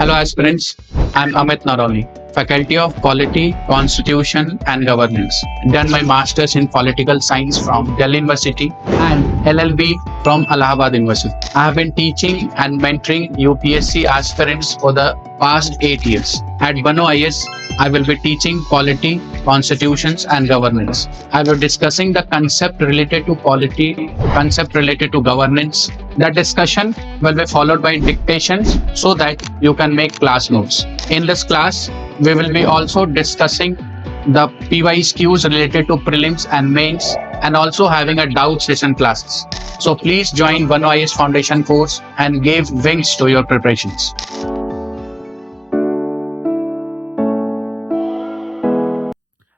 Hello, aspirants. I'm Amit Naroli, Faculty of Polity, Constitution and Governance. Done my Masters in Political Science from Delhi University and LLB from Allahabad University. I have been teaching and mentoring UPSC aspirants for the past 8 years. At Bano IS, I will be teaching polity, constitutions, and governance. I will be discussing the concept related to polity, concept related to governance. The discussion will be followed by dictation so that you can make class notes. In this class, we will be also discussing the PYQs related to prelims and mains and also having a doubt session classes. So please join One IS Foundation course and give wings to your preparations.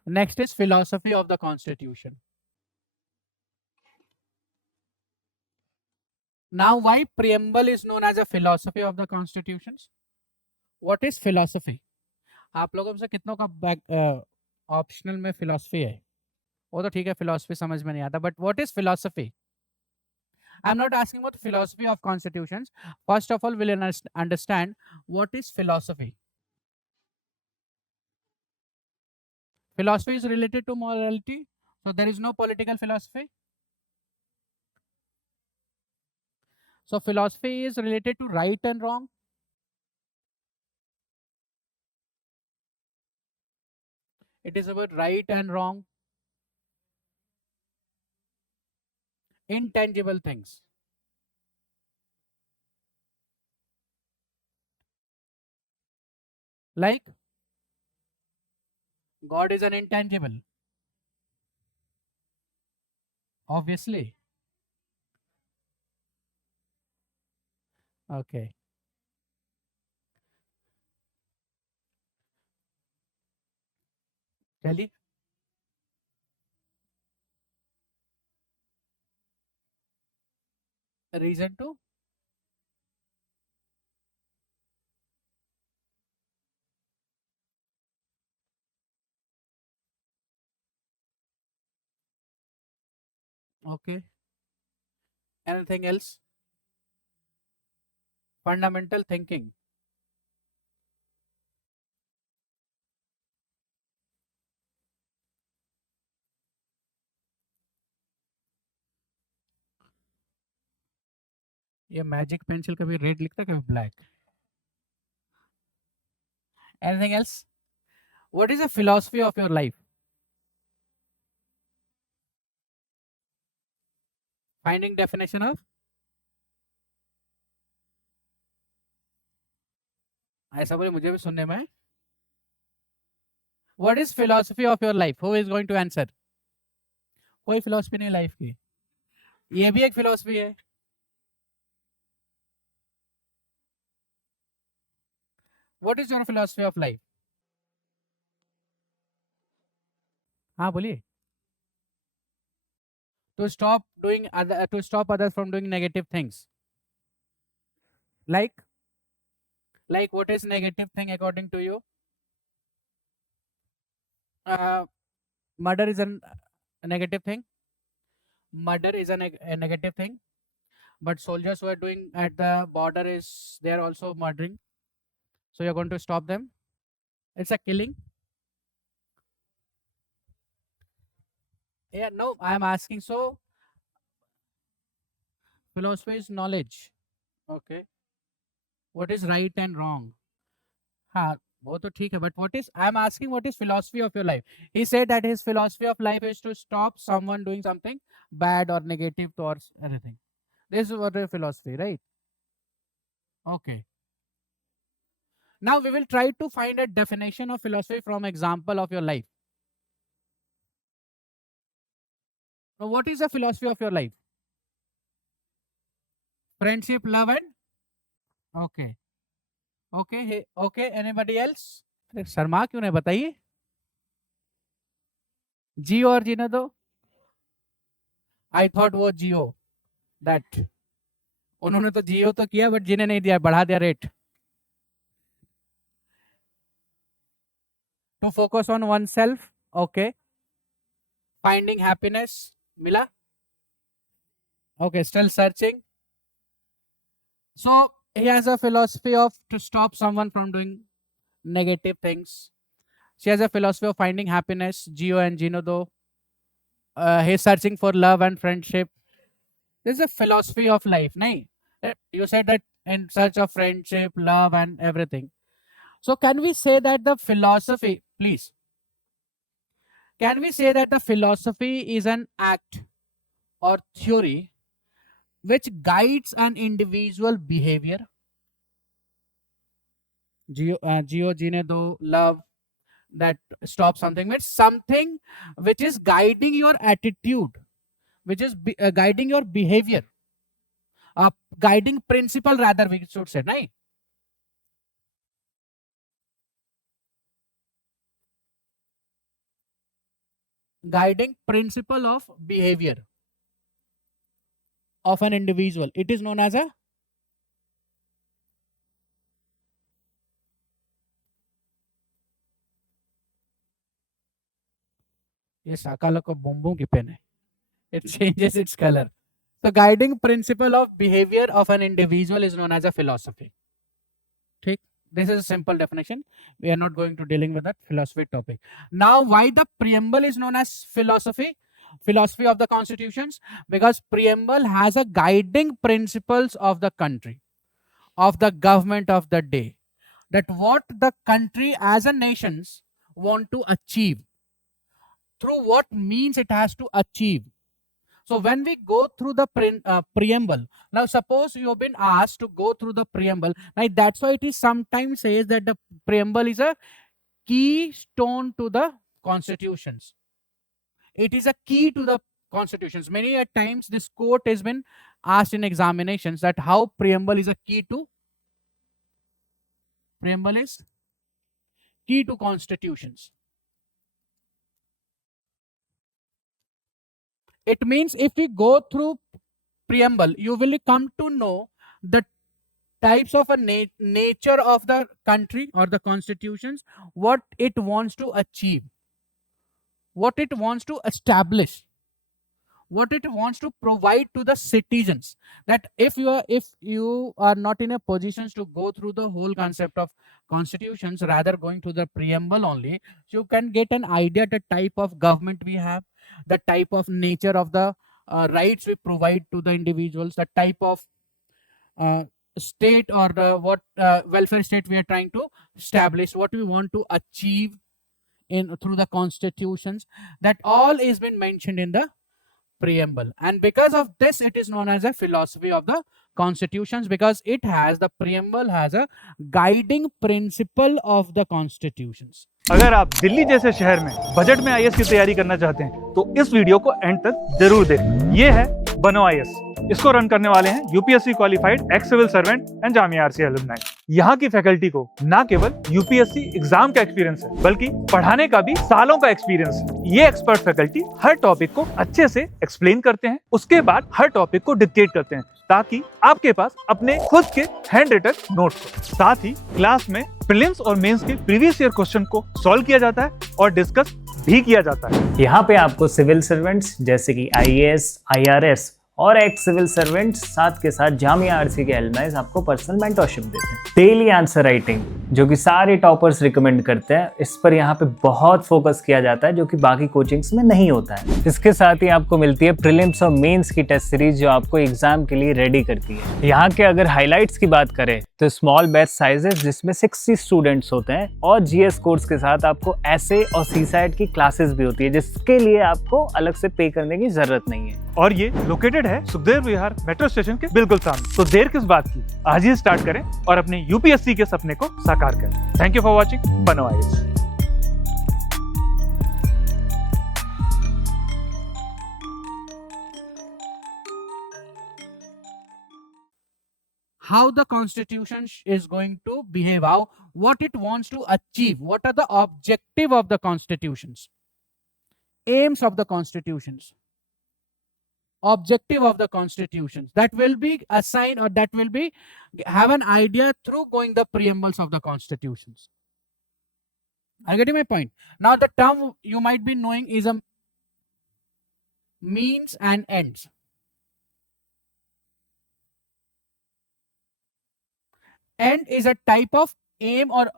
Next is philosophy of the Constitution. Now, why preamble is known as a philosophy of the constitutions? What is philosophy? आप लोगों में से कितनों का back optional में philosophy है? वो तो ठीक है, फिलोसफी समझ में नहीं आता, but what is philosophy? I am not asking about philosophy of constitutions. First of all will understand what is philosophy. Philosophy is related to morality, so there is no political philosophy. So philosophy is related to right and wrong. It is about right and wrong, intangible things. Like God is an intangible. Obviously. Okay. चलिए. Reason to? Okay. Anything else? Fundamental thinking. ये magic pencil कभी red लिखता कभी black. Anything else? What is the philosophy of your life? Finding definition of? ऐसा बोले मुझे भी सुनने में. What is philosophy of your life? Who is going to answer? कोई philosophy नहीं लाइफ की. ये भी एक philosophy है. What is your philosophy of life? हाँ बोलिए. To stop doing other, to stop others from doing negative things. Like what is negative thing according to you? Murder is a negative thing. Murder is a negative thing. But soldiers who are doing at the border is they are also murdering. So you're going to stop them. It's a killing. Yeah, no, I am asking. So philosophy is knowledge. Okay. What is right and wrong? हाँ, वो तो ठीक है. But what is I am asking what is philosophy of your life? He said that his philosophy of life is to stop someone doing something bad or negative towards anything. This is what a philosophy, right? Okay. Now we will try to find a definition of philosophy from example of your life. Now, what is the philosophy of your life? Friendship, love, and okay. Okay. Hey, okay. Anybody else? अरे शर्मा क्यों नहीं बताइए. जियो और जीने दो. I thought वो जियो that. उन्होंने तो जियो तो किया बट जीने नहीं दिया, बढ़ा दिया rate. To focus on oneself. Okay. Finding happiness मिला. Okay, still searching. So he has a philosophy of to stop someone from doing negative things. She has a philosophy of finding happiness. Gio and Gino, though, he's searching for love and friendship. This is a philosophy of life, nahi? You said that in search of friendship, love, and everything. So, can we say that the philosophy, please, can we say that the philosophy is an act or theory which guides an individual behavior? Geo, Gine, though, love, that stop something, means something which is guiding your attitude, which is guiding your behavior, a guiding principle rather we should say, right? Guiding principle of behavior of an individual, it is known as a, ये साकाला को बुम्बू की pen है, it changes its color. The guiding principle of behavior of an individual is known as a philosophy. ठीक? This is a simple definition. We are not going to dealing with that philosophy topic. Now, why the preamble is known as philosophy? Philosophy of the constitutions? Because preamble has a guiding principles of the country, of the government of the day, that what the country as a nations want to achieve, through what means it has to achieve. So when we go through the preamble, now suppose you have been asked to go through the preamble, right? That's why it is sometimes says that the preamble is a keystone to the constitutions. It is a key to the constitutions. Many a times this quote has been asked in examinations that how preamble is a key to, preamble is key to constitutions. It means if we go through preamble, you will come to know the types of a nature of the country or the constitutions, what it wants to achieve, what it wants to establish, what it wants to provide to the citizens. That if you are not in a position to go through the whole concept of constitutions, rather going to the preamble only, you can get an idea the type of government we have, the type of nature of the rights we provide to the individuals, the type of state or the what welfare state we are trying to establish, what we want to achieve in through the constitutions. That all is been mentioned in the preamble, and because of this it is known as a philosophy of the constitutions, because it has, the preamble has a guiding principle of the constitutions. अगर आप दिल्ली जैसे शहर में budget में IAS की तैयारी करना चाहते हैं तो इस वीडियो को एंड तक जरूर देखें। ये है बनो आईएएस। इसको रन करने वाले हैं UPSC qualified ex civil servant and Jamia RC alumni. यहाँ की फैकल्टी को ना केवल यूपीएससी एग्जाम का एक्सपीरियंस है बल्कि पढ़ाने का भी सालों का एक्सपीरियंस है। ये एक्सपर्ट फैकल्टी हर टॉपिक को अच्छे से एक्सप्लेन करते हैं, उसके बाद हर टॉपिक को डिक्टेट करते हैं ताकि आपके पास अपने खुद के हैंड रिटन नोट्स हो। साथ ही क्लास में प्रीलिम्स और मेंस के प्रीवियस ईयर क्वेश्चन को सॉल्व किया जाता है और डिस्कस भी किया जाता है। यहाँ पे आपको सिविल सर्वेंट्स जैसे कि आईएएस, आईआरएस और एक्स सिविल सर्वेंट्स साथ के साथ जामिया आरसी के एलुमनाइज आपको पर्सनल मेंटरशिप देते हैं। डेली आंसर राइटिंग जो कि सारे टॉपर्स रिकमेंड करते हैं, इस पर यहाँ पे बहुत फोकस किया जाता है जो कि बाकी कोचिंग्स में नहीं होता है। इसके साथ ही आपको मिलती है प्रीलिम्स और मेंस की टेस्ट सीरीज जो आपको एग्जाम के लिए रेडी करती है। यहाँ के अगर हाईलाइट्स की बात करें तो स्मॉल बैच साइजेस जिसमें 60 स्टूडेंट्स होते हैं और जीएस कोर्स के साथ आपको एसए और सीसैट की क्लासेस भी होती है जिसके लिए आपको अलग से पे करने की जरूरत नहीं है। और ये लोकेटेड है सुखदेव विहार मेट्रो स्टेशन के बिल्कुल सामने। तो देर किस बात की, आज ही स्टार्ट करें और अपने यूपीएससी के सपने को साकार करें। थैंक यू फॉर वॉचिंग बनो IAS. How the constitution is going to behave, how what it wants to achieve, what are the objective of the constitutions, aims of the constitutions, objective of the constitutions, that will be assigned or that will be have an idea through going the preambles of the constitutions. Are you getting my point? Now the term you might be knowing is a means and ends. end is a type of aim or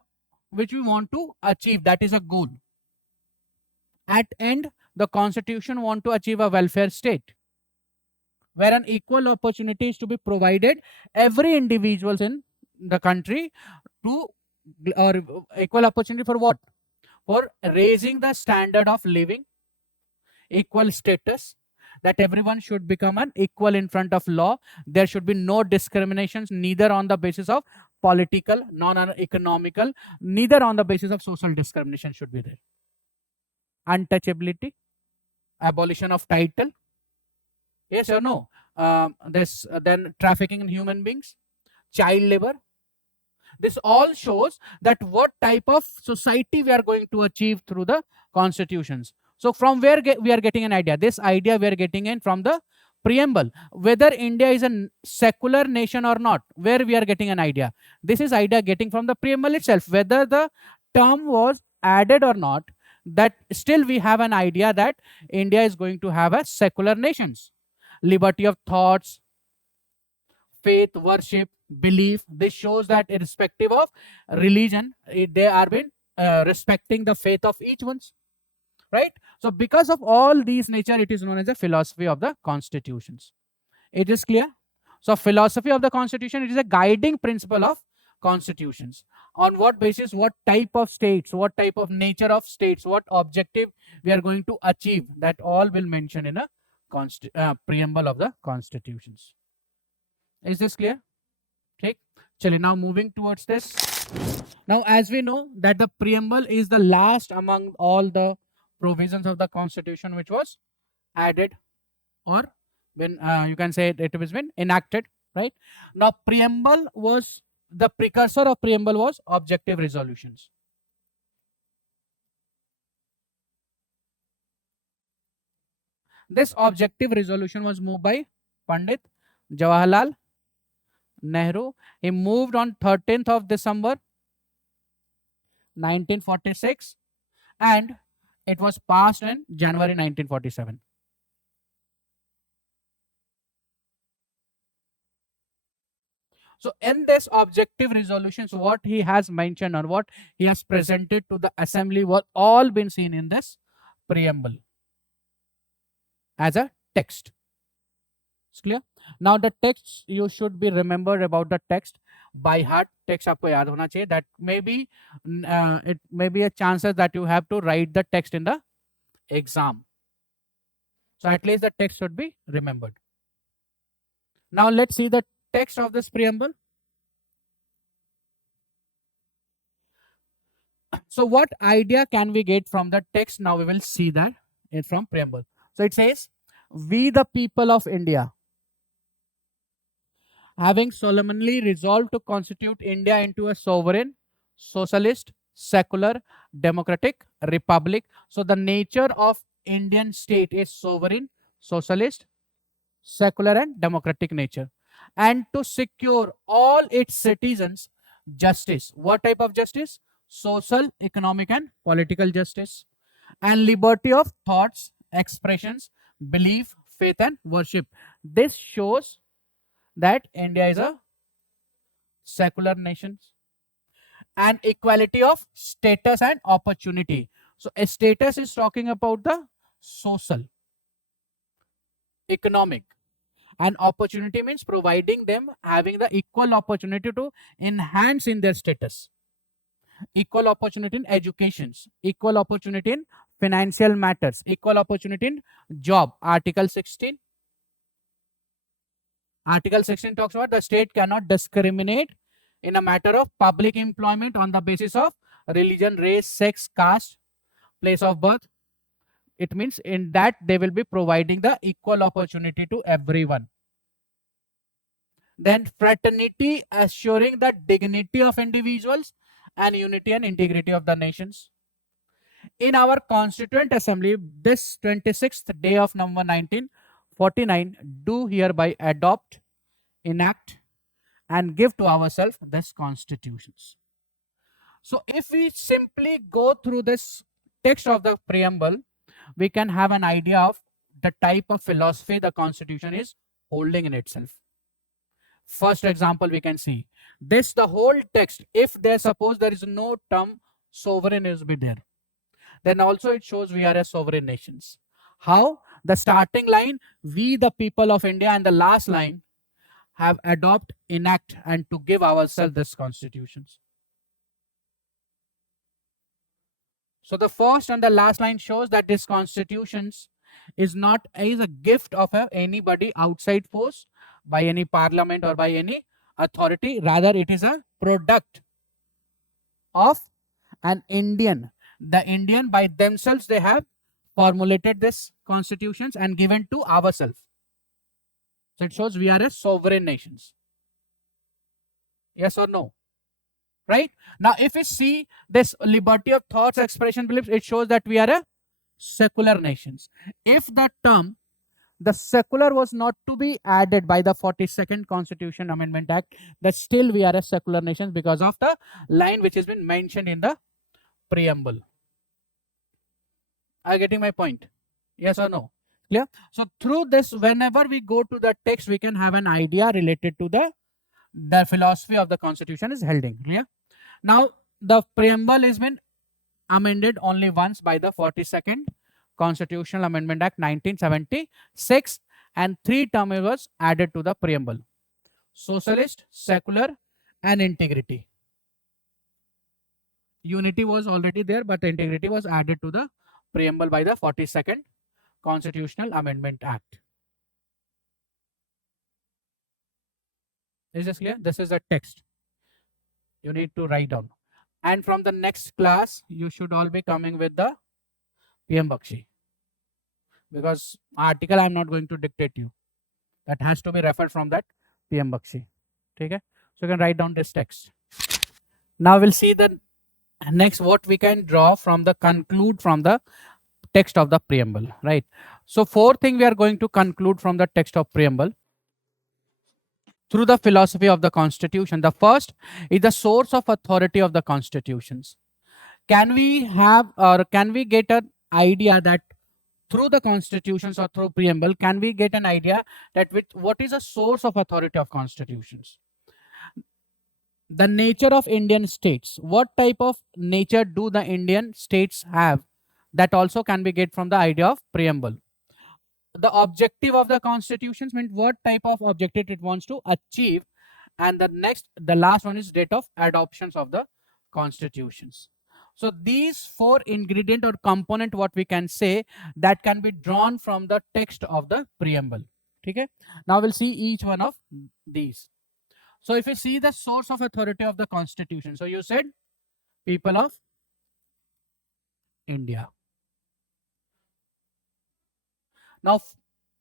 which we want to achieve, that is a goal. At end, the constitution want to achieve a welfare state where an equal opportunity is to be provided every individuals in the country to, or equal opportunity for what? For raising the standard of living, equal status, that everyone should become an equal in front of law. There should be no discriminations, neither on the basis of political, non-economical, neither on the basis of social discrimination should be there. Untouchability, abolition of title, yes or no? Then trafficking in human beings, child labor. This all shows that what type of society we are going to achieve through the constitutions. So from where we are getting an idea? This idea we are getting in from the preamble. Whether India is a secular nation or not, where we are getting an idea? This is idea getting from the preamble itself. Whether the term was added or not, that still we have an idea that India is going to have a secular nations. Liberty of thoughts, faith, worship, belief. This shows that irrespective of religion, they are been respecting the faith of each one's, right? So because of all these nature, it is known as the philosophy of the constitutions. It is clear? So philosophy of the constitution, it is a guiding principle of constitutions. On what basis, what type of states, what type of nature of states, what objective we are going to achieve, that all will mention in a preamble of the constitutions. Is this clear? Okay. Chale, now moving towards this. Now, as we know that the preamble is the last among all the provisions of the constitution which was added, or when you can say it has been enacted, right? Now, preamble was, the precursor of preamble was objective resolutions. This objective resolution was moved by Pandit Jawaharlal Nehru. He moved on 13th of December 1946 and it was passed in January 1947. So in this objective resolutions, what he has mentioned or what he has presented to the assembly was all been seen in this preamble as a text. It's clear? Now the text, you should be remembered about the text by heart. Text आपको याद होना चाहिए. That maybe it may be a chances that you have to write the text in the exam. So at least the text should be remembered. Now let's see the text of this preamble. So what idea can we get from the text? Now we will see that from preamble. So it says, we the people of India, having solemnly resolved to constitute India into a sovereign, socialist, secular, democratic republic. So the nature of Indian state is sovereign, socialist, secular and democratic nature. And to secure all its citizens justice. What type of justice? Social, economic and political justice. And liberty of thoughts, expressions, belief, faith and worship. This shows that India is a secular nation. And equality of status and opportunity. So a status is talking about the social, economic, and opportunity means providing them having the equal opportunity to enhance in their status. Equal opportunity in education, equal opportunity in financial matters, equal opportunity in job. Article 16. Article 16 talks about the state cannot discriminate in a matter of public employment on the basis of religion, race, sex, caste, place of birth. It means in that they will be providing the equal opportunity to everyone. Then fraternity, assuring the dignity of individuals and unity and integrity of the nations. In our Constituent Assembly, this 26th day of November 1949, do hereby adopt, enact, and give to ourselves this constitutions. So if we simply go through this text of the preamble, we can have an idea of the type of philosophy the constitution is holding in itself. First example we can see this, the whole text, if there suppose there is no term sovereign is be there, then also it shows we are a sovereign nations. How? The starting line, we the people of India, and the last line have adopt, enact, and to give ourselves this constitutions. So the first and the last line shows that this constitutions is not is a gift of anybody outside force by any parliament or by any authority. Rather, it is a product of an Indian. The Indian by themselves they have formulated this constitutions and given to ourselves. So it shows we are a sovereign nations. Yes or no? Right? Now, if we see this liberty of thoughts, expression, beliefs, it shows that we are a secular nations. If the term, the secular was not to be added by the 42nd Constitution Amendment Act, that still we are a secular nations because of the line which has been mentioned in the preamble. Are you getting my point? Yes or no? Clear? So through this, whenever we go to the text, we can have an idea related to the philosophy of the constitution is holding. Clear? Now, the preamble has been amended only once by the 42nd Constitutional Amendment Act 1976, and 3 terms was added to the preamble: socialist, secular, and integrity. Unity was already there, but integrity was added to the preamble by the 42nd Constitutional Amendment Act. Is this clear? This is the text. You need to write down. And from the next class, you should all be coming with the PM Bakshi. Because article I am not going to dictate you. That has to be referred from that PM Bakshi. Okay? So you can write down this text. Now we'll see the next what we can draw from the conclude from the text of the preamble. Right? So 4 things we are going to conclude from the text of preamble through the philosophy of the constitution. The first is the source of authority of the constitutions. Can we have or can we get an idea that through the constitutions or through preamble, can we get an idea that what is the source of authority of constitutions? The nature of Indian states. What type of nature do the Indian states have? That also can be get from the idea of preamble. The objective of the constitutions means what type of objective it wants to achieve, and the last one is date of adoptions of the constitutions. So these 4 ingredient or component what we can say that can be drawn from the text of the preamble. Okay? Now we'll see each one of these. So if you see the source of authority of the constitution, so you said people of India. Now,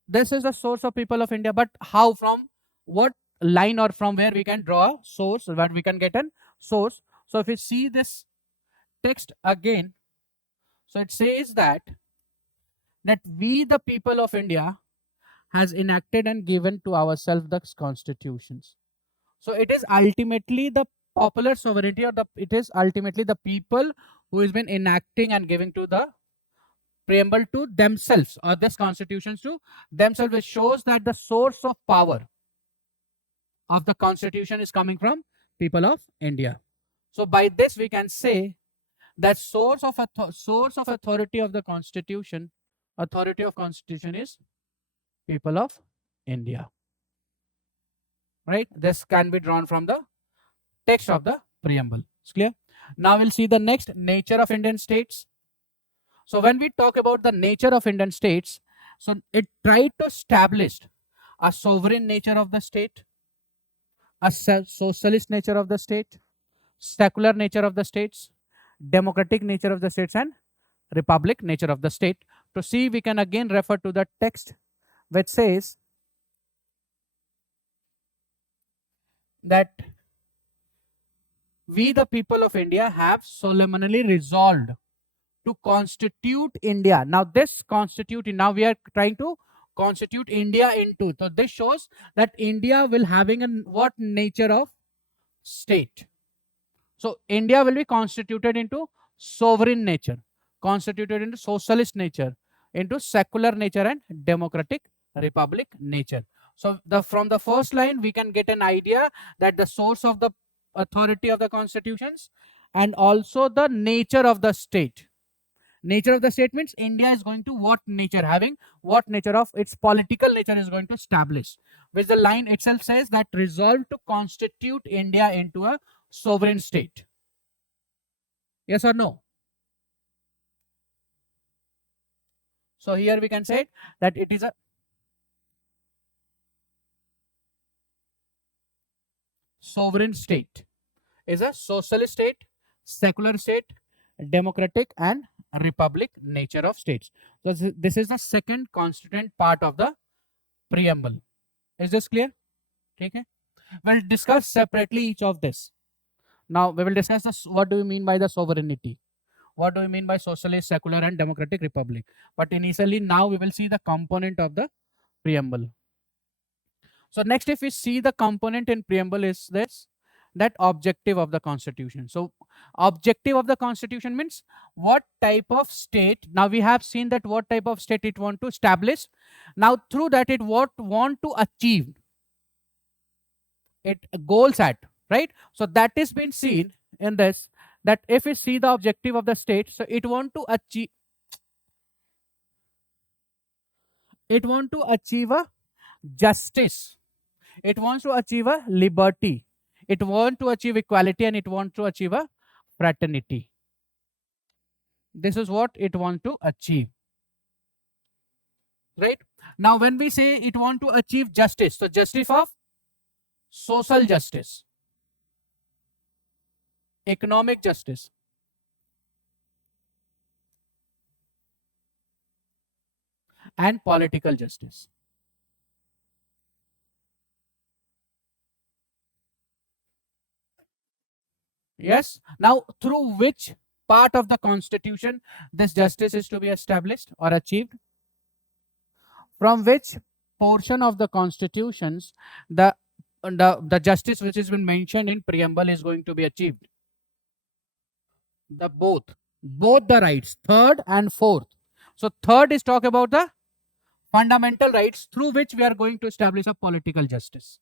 this is the source of people of India, but how, from what line or from where we can draw a source, where we can get a source. So if we see this text again, so it says that we the people of India has enacted and given to ourselves the constitutions. So it is ultimately the popular sovereignty, or it is ultimately the people who has been enacting and giving to the preamble to themselves, or this constitutions to themselves, which shows that the source of power of the constitution is coming from people of India. So by this we can say that source of authority of the constitution is people of India. Right? This can be drawn from the text of the preamble. It's clear? Now we'll see the next, nature of Indian states. So when we talk about the nature of Indian states, so it tried to establish a sovereign nature of the state, a socialist nature of the state, secular nature of the states, democratic nature of the states, and republic nature of the state. To see, we can again refer to the text which says that we the people of India have solemnly resolved to constitute India. Now this now we are trying to constitute India into. So this shows that India will having a what nature of state. So India will be constituted into sovereign nature, constituted into socialist nature, into secular nature and democratic republic nature. So from the first line, we can get an idea that the source of the authority of the constitutions and also the nature of the state. Nature of the state means India is going to what nature, having what nature of its political nature is going to establish, which the line itself says that resolved to constitute India into a sovereign state. Yes or no? So here we can say that it is a sovereign state, is a socialist state, secular state, democratic and republic nature of states. So this is the second constituent part of the preamble. Is this clear? Okay. We'll discuss separately each of this. Now we will discuss this, what do we mean by the sovereignty? What do we mean by socialist, secular and democratic republic? But initially now we will see the component of the preamble. So next, if we see the component in preamble is this, that objective of the constitution. So objective of the constitution means what type of state. Now we have seen that what type of state it want to establish. Now through that it what want to achieve, it goals at, right? So that is been seen in this, that if we see the objective of the state, so it want to achieve a justice, it wants to achieve a liberty, it wants to achieve equality, and it wants to achieve a fraternity. This is what it wants to achieve, right? Now when we say it want to achieve justice, so justice of social justice, economic justice, and political justice. Yes. Now through which part of the constitution this justice is to be established or achieved? From which portion of the constitutions the justice which has been mentioned in preamble is going to be achieved? The both the rights, third and fourth. So third is talk about the fundamental rights through which we are going to establish a political justice.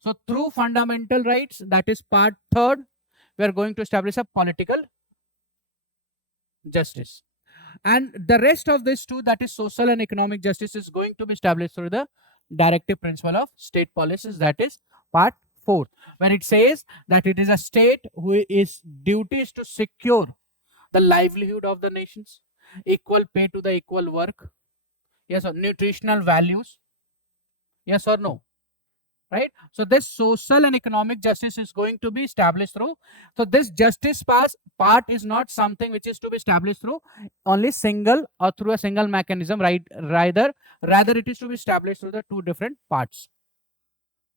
So through fundamental rights, that is part third, we are going to establish a political justice. And the rest of this two, that is social and economic justice, is going to be established through the directive principle of state policies, that is part 4, where it says that it is a state who is duty is to secure the livelihood of the nations, equal pay to the equal work, yes, or nutritional values, yes or no, right? So this social and economic justice is going to be established through, so this justice part is not something which is to be established through only single or through a single mechanism, right? Rather it is to be established through the two different parts,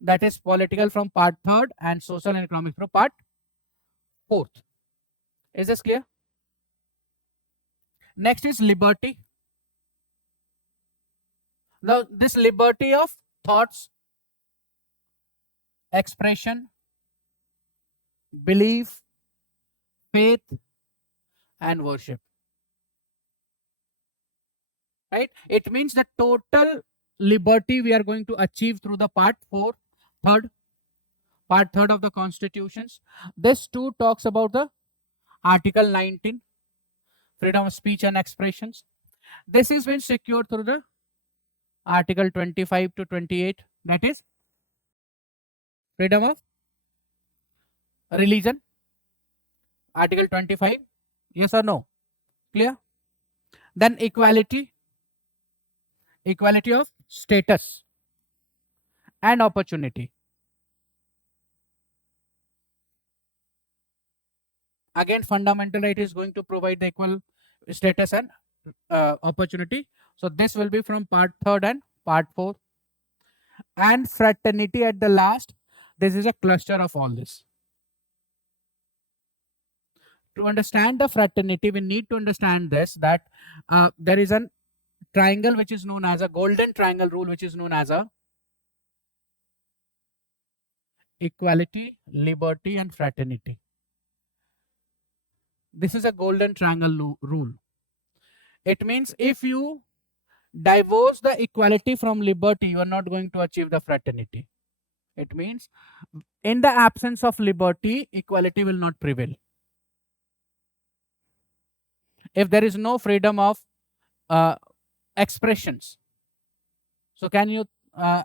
that is political from part third and social and economic from part fourth. Is this clear? Next is liberty. Now this liberty of thoughts, expression, belief, faith and worship, right? It means the total liberty we are going to achieve through the part third of the constitutions. This too talks about the article 19, freedom of speech and expressions. This is been secured through the article 25 to 28, that is freedom of religion, article 25. Yes or no? Clear? Then equality of status and opportunity. Again, fundamental right is going to provide the equal status and opportunity. So this will be from part third and part 4. And fraternity at the last, this is a cluster of all this. To understand the fraternity, we need to understand this, that there is a triangle which is known as a golden triangle rule, which is known as a equality, liberty and fraternity. This is a golden triangle rule. It means if you divorce the equality from liberty, you are not going to achieve the fraternity. It means in the absence of liberty, equality will not prevail. If there is no freedom of expressions, so can you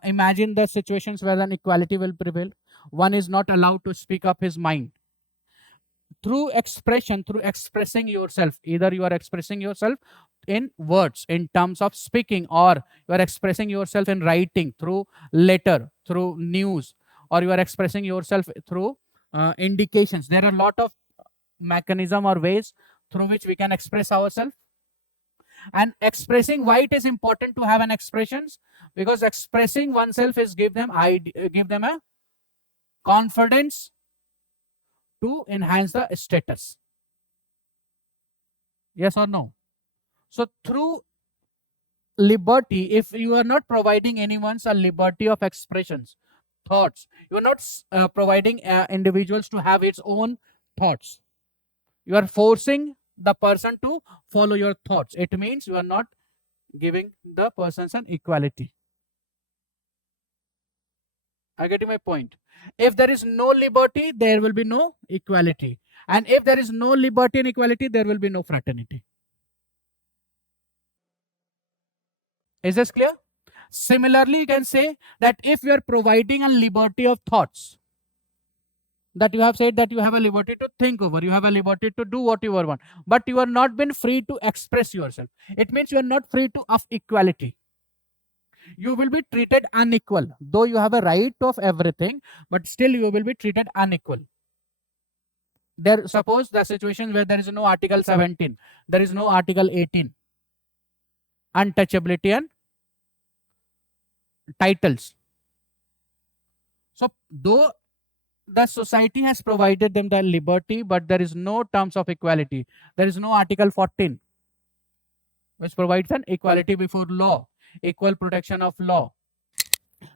imagine the situations where an equality will prevail? One is not allowed to speak up his mind. Through expression, through expressing yourself, either you are expressing yourself in words, in terms of speaking, or you are expressing yourself in writing, through letter, through news, or you are expressing yourself through indications. There are a lot of mechanism or ways through which we can express ourselves. And expressing, why it is important to have an expressions? Because expressing oneself is give them a confidence to enhance the status. Yes or no? So through liberty, if you are not providing anyone's a liberty of expressions, thoughts, you are not providing individuals to have its own thoughts. You are forcing the person to follow your thoughts. It means you are not giving the persons an equality. I get my point. If there is no liberty, there will be no equality. And if there is no liberty and equality, there will be no fraternity. Is this clear? Similarly, you can say that if you are providing a liberty of thoughts, that you have said that you have a liberty to think over, you have a liberty to do what you want, but you are not been free to express yourself. It means you are not free to of equality. You will be treated unequal, though you have a right of everything, but still you will be treated unequal. There, suppose the situation where there is no Article 17, there is no Article 18, untouchability and titles. So though the society has provided them the liberty, but there is no terms of equality. There is no Article 14, which provides an equality before law, equal protection of law.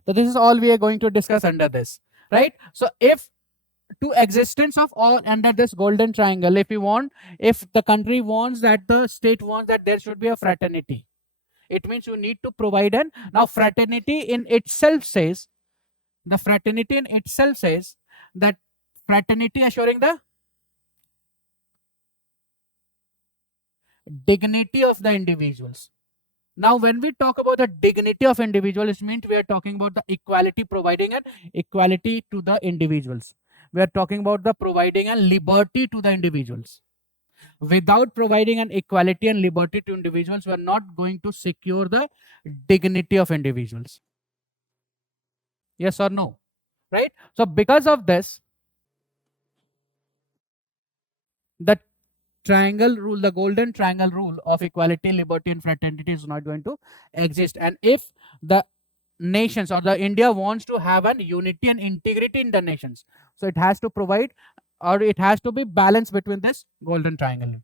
So this is all we are going to discuss under this, right? So if to existence of all under this golden triangle, if the country wants that, the state wants that there should be a fraternity, it means you need to provide an, now fraternity in itself says, that fraternity assuring the dignity of the individuals. Now when we talk about the dignity of individuals, it means we are talking about the equality, providing an equality to the individuals. We are talking about the providing a liberty to the individuals. Without providing an equality and liberty to individuals, we are not going to secure the dignity of individuals. Yes or no? Right? So because of this, the triangle rule, the golden triangle rule of equality, liberty and fraternity is not going to exist. And if the nations or the India wants to have an unity and integrity in the nations, so it has to provide, or it has to be balanced between this golden triangle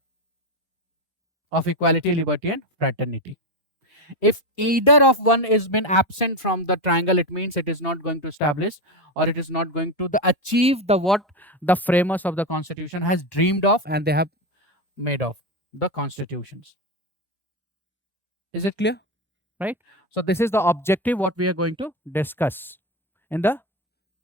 of equality, liberty and fraternity. If either of one is been absent from the triangle, it means it is not going to establish, or it is not going to achieve the what the framers of the constitution has dreamed of and they have made of the constitutions. Is it clear? Right? So this is the objective what we are going to discuss in the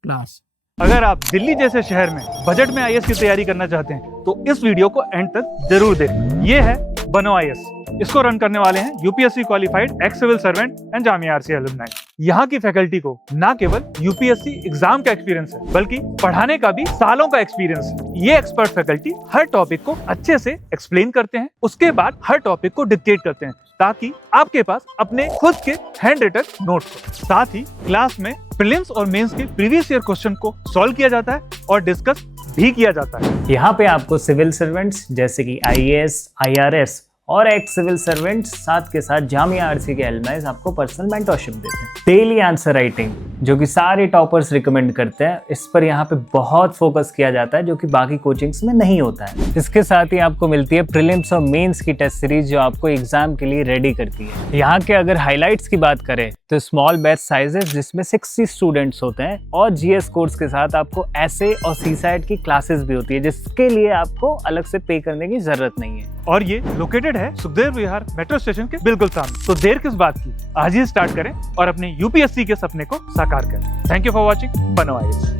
class. अगर आप दिल्ली जैसे शहर में budget में IAS की तैयारी करना चाहते हैं तो इस वीडियो को एंड तक जरूर देखें। ये है बनो आईएएस। इसको रन करने वाले हैं UPSC qualified ex civil servant and Jamia RCA alumni. यहाँ की फैकल्टी को ना केवल यूपीएससी एग्जाम का एक्सपीरियंस है, बल्कि पढ़ाने का भी सालों का एक्सपीरियंस है। ये एक्सपर्ट फैकल्टी हर टॉपिक को अच्छे से एक्सप्लेन करते हैं, उसके बाद हर टॉपिक को डिक्टेट करते हैं, ताकि आपके पास अपने खुद के हैंड रिटन नोट्स हो। साथ ही क्लास में प्रीलिम्स और मेंस के प्रीवियस ईयर क्वेश्चन को सॉल्व किया जाता है और डिस्कस भी किया जाता है। यहाँ पे आपको सिविल सर्वेंट्स जैसे कि आईएएस, आईआरएस और एक्स सिविल सर्वेंट्स साथ के साथ जामिया आरसी के एलुमनाइज आपको पर्सनल मेंटरशिप देते हैं। डेली आंसर राइटिंग जो कि सारे टॉपर्स रिकमेंड करते हैं, इस पर यहाँ पे बहुत फोकस किया जाता है, जो कि बाकी कोचिंग्स में नहीं होता है। इसके साथ ही आपको मिलती है प्रीलिम्स और मेंस की टेस्ट सीरीज जो आपको एग्जाम के लिए रेडी करती है। यहाँ के अगर हाईलाइट्स की बात करें तो स्मॉल बैच साइजेस जिसमें 60 स्टूडेंट्स होते हैं, और जीएस कोर्स के साथ आपको एसए और सीसैट की क्लासेस भी होती है, जिसके लिए आपको अलग से पे करने की जरूरत नहीं है। और ये लोकेटेड लोकेटेड है सुखदेव विहार मेट्रो स्टेशन के बिल्कुल सामने। तो देर किस बात की, आज ही स्टार्ट करें और अपने यूपीएससी के सपने को साकार करें। थैंक यू फॉर वॉचिंग बनो आईएएस।